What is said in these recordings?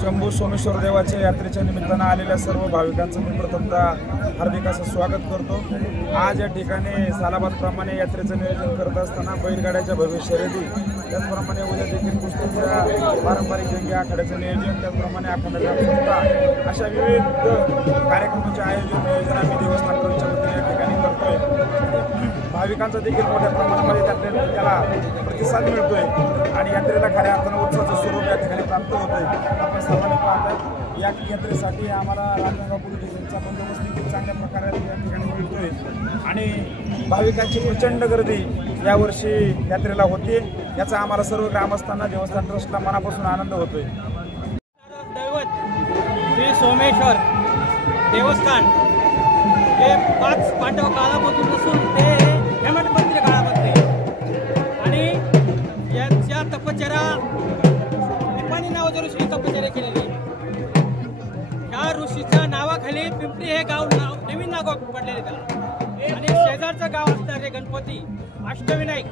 शंभू सोमेश्वर देवाच्या यात्रेच्या निमित्तानं आलेल्या सर्व भाविकांचं मी प्रथमतः हार्दिक असं स्वागत करतो। आज या ठिकाणी सालाबादप्रमाणे यात्रेचं नियोजन करत असताना बैलगाड्याच्या भव्य शर्यती, त्याचप्रमाणे उद्या देखील कुस्तीच्या पारंपरिक जंगी आखाड्याचं नियोजन, त्याचप्रमाणे आखाड्याचा अशा विविध कार्यक्रमाचे आयोजन नियोजन आम्ही देवस्थान ट्रस्टच्या वतीने या ठिकाणी करतोय। भाविकांचा देखील मोठ्या प्रमाणामध्ये त्याला प्रतिसाद मिळतोय आणि यात्रेला खऱ्या अर्थानं उत्सवाचं स्वरूप या ठिकाणी प्राप्त होतोय। आपण सर्वांनी पाहताय या यात्रेसाठी आम्हाला राजनांदगाव पोलीस स्टेशनचा बंदोबस्त देखील चांगल्या प्रकारे या ठिकाणी मिळतोय आणि भाविकांची प्रचंड गर्दी यावर्षी यात्रेला होते, याचा आम्हाला सर्व ग्रामस्थांना देवस्थान ट्रस्टला मनापासून आनंद होतोय। दैवत श्री सोमेश्वर देवस्थान हे 5 पांडव काळापासून असून ते हेमंतपंत्री काळामध्ये आणि याच्या तपश्चर्या निपाणी नावाच्या ऋषी तपश्चर्या केलेली। या ऋषीच्या नावाखाली पिंपरी हे गाव नवीन नाव पडलेले त्याला आणि शेजारचं गाव असणारे गणपती अष्टविनायक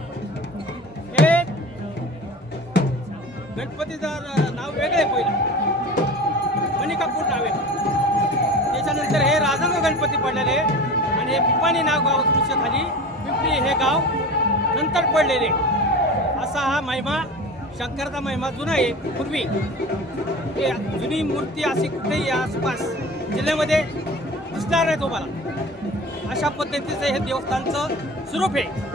हे गणपतीचं नाव वेगळे पहिलं मणिकापूर नाव आहे, त्याच्यानंतर हे राजांग गणपती पडलेले आणि हे पिंपाणी नाव गाव खाली पिंपरी हे गाव नंतर पडलेले। असा हा महिमा शंकराचा महिमा जुना आहे। पूर्वी जुनी मूर्ती अशी कुठेही आसपास जिल्ह्यामध्ये दिसणार नाही तुम्हाला, अशा पद्धतीचं हे देवस्थानचं स्वरूप आहे।